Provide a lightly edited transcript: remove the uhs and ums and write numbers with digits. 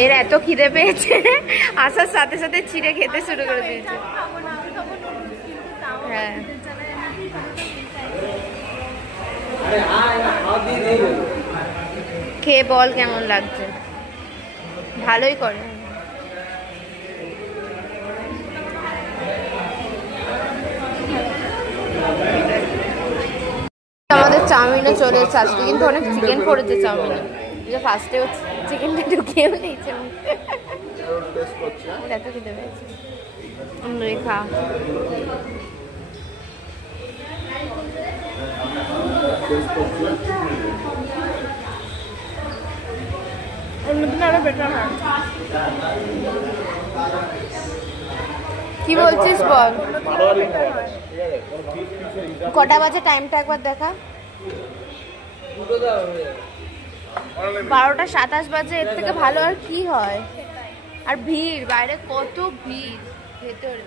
এর এত খিদে পেয়েছে আসার সাথে সাথে চিড়ে খেতে শুরু করে দিয়েছে। হ্যাঁ খেয়ে বল কেমন লাগছে। ভালোই করে। আমাদের চাউমিনও চলে এসেছে। আজকে কিন্তু অনেক চিকেন পড়েছে চাউমিনে। ফার্স্টেও চিকেনটা ঢুকিয়েও নিয়েছে এত খেতে পেয়েছে। খা কি বলছিস বল। কটা বাজে টাইমটা একবার দেখা। 12:27 বাজে। এর থেকে ভালো আর কি হয়। আর ভিড় বাইরে কত ভিড় ভেতরে।